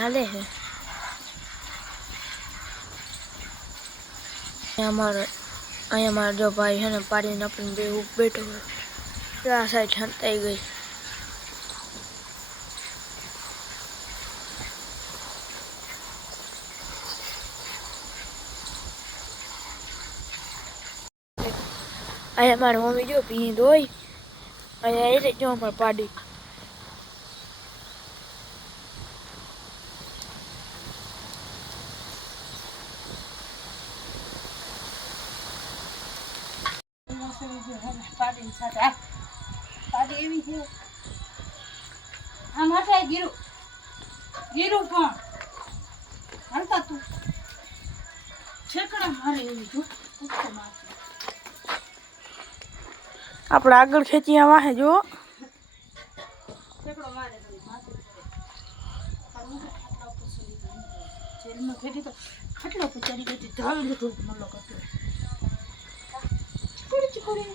હાલે છે અહીંયા મારો જો ભાઈ છે ને પાડીને આપણે બે બેઠો આ સાઈડ હંતાઈ ગઈ. અહીંયા મારી મમ્મી જો પી દોઈ અહીંયા એ જો અમારે પાડી પાડીની સાથે પાડી એવી છે આમ હટાય ગીરું ગીરું પણ હાલતા તું છેકડા મારે એવી જો આપણે આગળ ખેંચી આવા હે જો છેકડો મારે જેલમાં ખેતી તો ખાટલો પચારી ગઈ ઢાળ લીધો મલો કરતો ચીકડી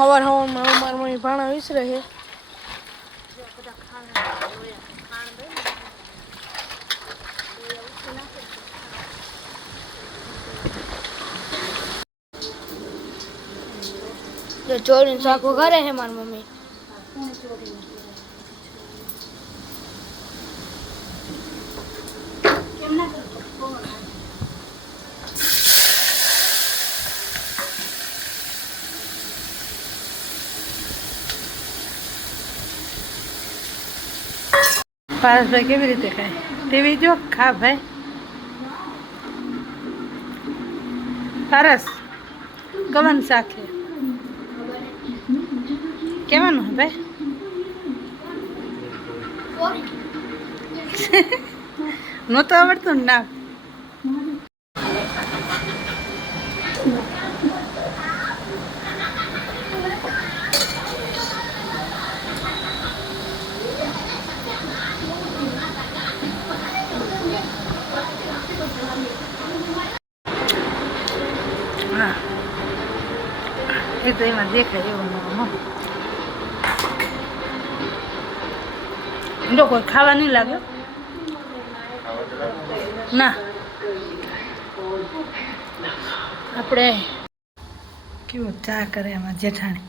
હવાર હવારમાં અમારા મમ્મી ભાણા વિસરે છે. ચોરીનું શાક વઘારે છે મારી મમ્મી. પારસભાઈ કેવી રીતે ખાય ટીવી જો ખા ભાઈ. પારસ કવાનું શાક છે કેવાનું હે ભાઈ નહોતું આવડતું ને ના હા એ તો એમાં દેખાય એવું જો કોઈ ખાવા નહીં લાગે ના. આપણે કેવો ચા કરે એમાં જેઠાણી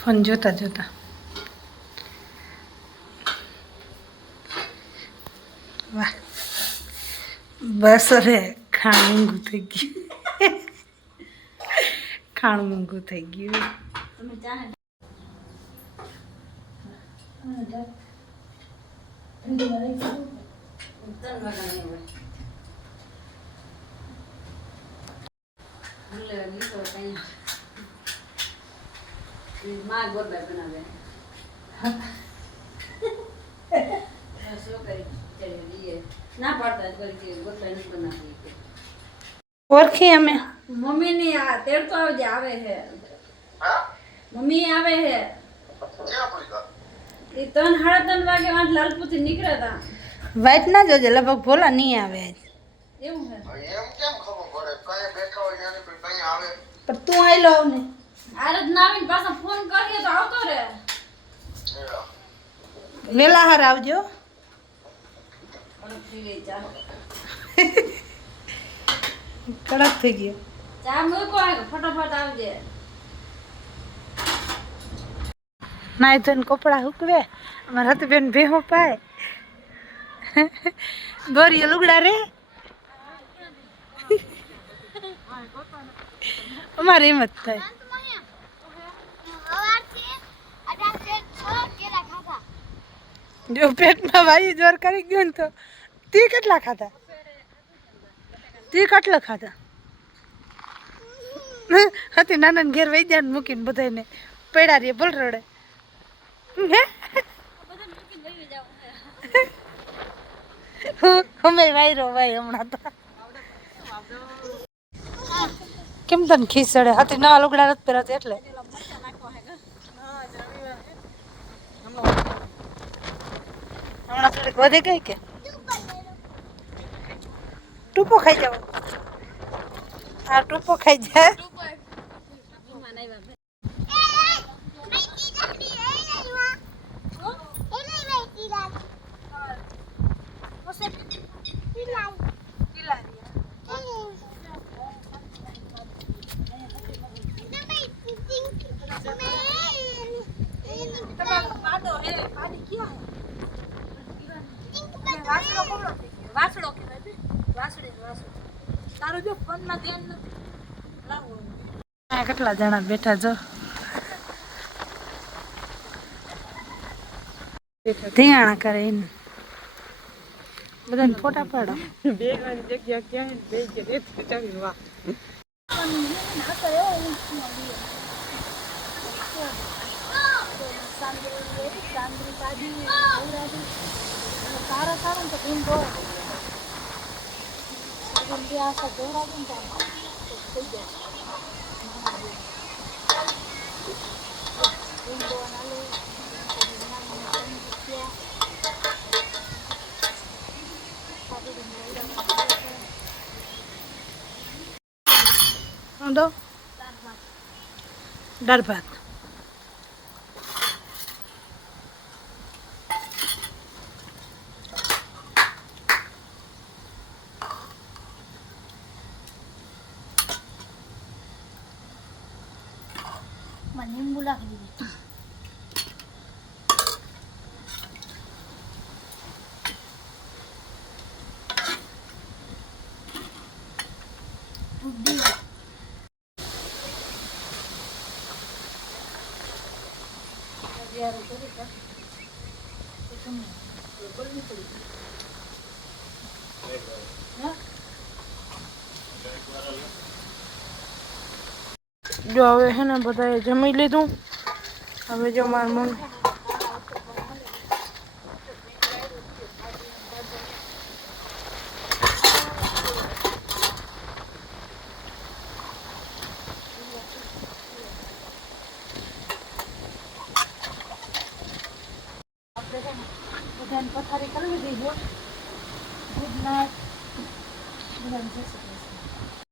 ફોન જોતા જોતા. વાહ બસ રે ખાણ ઊંઘું થઈ ગયું ખાણ ઊંઘું થઈ ગયું. ઓળખી અમે મમ્મી ની આ તેડતો આવજે આવે છે મમ્મી આવે છે એ 3:30 વાગે વાંચ લાલપુર થી નીકળ્યા હતા. વાઈટ ના જોજે લગભગ ભોલા નહીં આવે આજ. એવું છે એમ કેમ ખબર પડે કઈ બેઠા હોય યાની કોઈ કઈ આવે પણ તું આઈ લો ને આરજ ના આવીને પાછા ફોન કરીએ તો આવતો રે. વેલા હાર આવજો. કડક થઈ ગયો ચા મૂકો ફટાફટ આવજે. નાઈ ધોઈને કપડા હુકવે અમારા હાથ બેન ભેહો પાય દોરીએ લુગડા રે અમારે એમ જ થાય. જો પેટમાં વાયુ જોર કરી ગયો ને તો તી કેટલા ખાધા હતી નાના ઘેર વહી જાય મૂકીને બધાને પડ્યા રે બોલ રડે હે અમે વાયરો ભાઈ હમણાં તો કેમ તને ખીસડે હતી ના લુગડા નથી પહેરાતી એટલે હમણાં થોડીક વધી ગઈ કે ટૂપો ખાઈ જાવ આ ટૂપો ખાઈ જાય કેટલા જણા બેઠા જો ધીયાણા કરે એને બધાને ફોટા પાડો દો દાળ ભાત લીંબુ નાખી દીધું જો હવે હે ને બધાએ જમી લીધું હવે જો માર મમ્મી બધાને પથારી કરી દીધી ગુડ નાઇટ બધાને જય શ્રી કૃષ્ણ